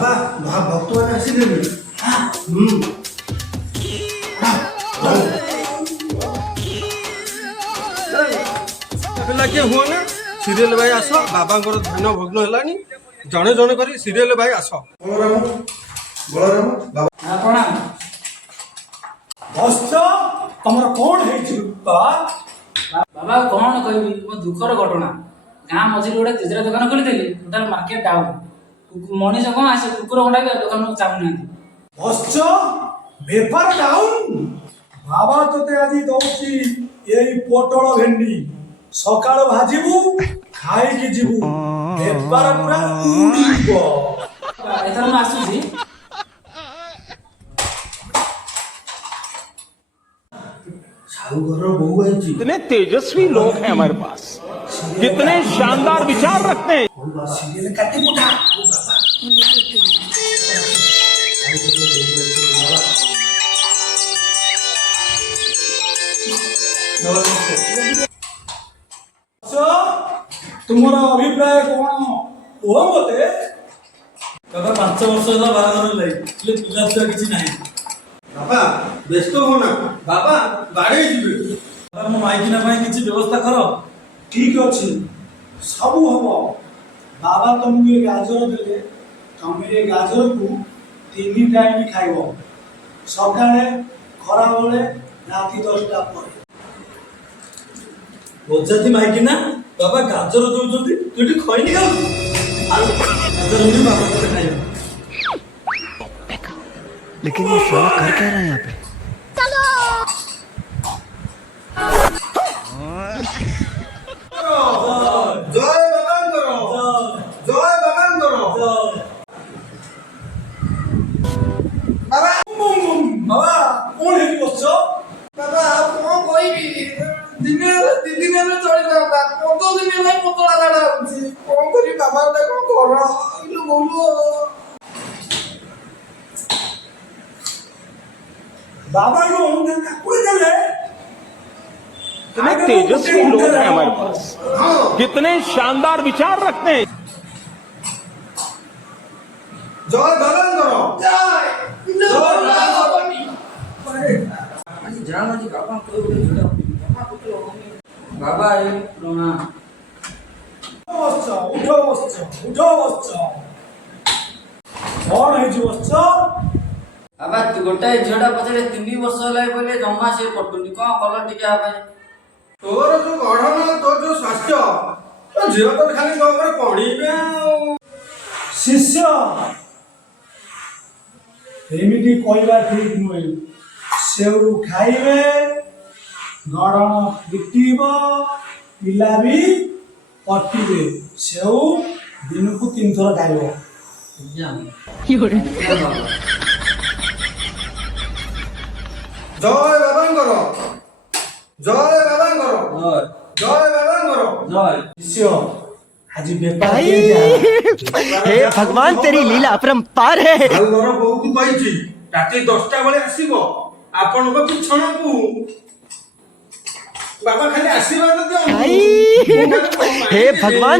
बाबा भक्त मैंने आसिले किए हुआ ना सीरियल भाई आस बाबा ध्यान भग्न है जड़े जड़े कर सीरियल भाई आस बलराम बलराम बाबा प्रणाम बस तमर कौन है बाबा कौन कह मो दुखर घटना गाँ मझे गोटे तेजरा दुकान खोली टोटाल मार्केट डाउन मनीष कौन आसे कुकुर गंडा भी दुकान को चाहूना बस बेपार डाउन बाबा तोते आज दौची यही पोटल भेंडी सकाळ भाजिबू खाई जीवू बेपार पूरा उड़ीबो एथर मैं आसुची साहू घर बहु आई कितने तेजस्वी लोग हैं हमारे पास, कितने शानदार विचार रखते हैं। सीरियल काटे मुठा तुमर अभिप्राय कौन ओ मते बाबा 5 वर्ष होला बाहागर लाई पिला छुआ किछि नाही बाबा व्यस्त हो ना बाबा बाड़े जीवे बाबा मो माइकिना पई किछि व्यवस्था करो ठीक अच्छे सब हम बाबा तुमको ये गाजर देले तुम ये गाजर को 3 टाइम खाइब सकाळे खरा बेले राति 10टा पर बजाती माइकिना बाबा गाजर दउछंती तुटी खइनी खाउ गाजर नि बाबा को खाइब लेकिन ये साला कर क्या रहा है यहाँ पे? जय बाबा करो जय बाबा करो बाबा बाबा कौन है बस बाबा कौन कहबी दिने दिन में चली बाबा 15 दिन में पतला गाड़ा होची कौन करी बाबा ता कौन करो इलो बोलो बाबा को हम काकुड़े देले कितने तेजस्वी लोग हैं हमारे पास, कितने शानदार विचार रखते हैं। जय बाबा करो जय जान जी बाबा को बाबा ए प्रणाम उठो बस कौन है बस बाबा गोटाए झीटा पछरे 3 वर्ष होला बोले जम्मा से पटुनी कौन कलर टिके आ तोर जो गढ़न तोर जो स्वास्थ्य तो झील तो खाली तो पड़े शिष्य एमिति कहवा ठीक नुहे सेउ खाइबे गड़न फिटिब पिला भी पटिबे सेउ दिन को 3 थर खाइब जय बाबा करो जय बाबा करो जय बाबा करो जय शिष्य आज बेपार हे भगवान तेरी लीला अपरंपार है। ଆଉ ଘର ବୋଉକୁ କହିଛି ରାତି 10ଟା ବେଳେ ଆସିବ ଆପଣଙ୍କ ପିଛଣକୁ ବାବା ଖାଲି ଆଶୀର୍ବାଦ ଦିଅ हे भगवान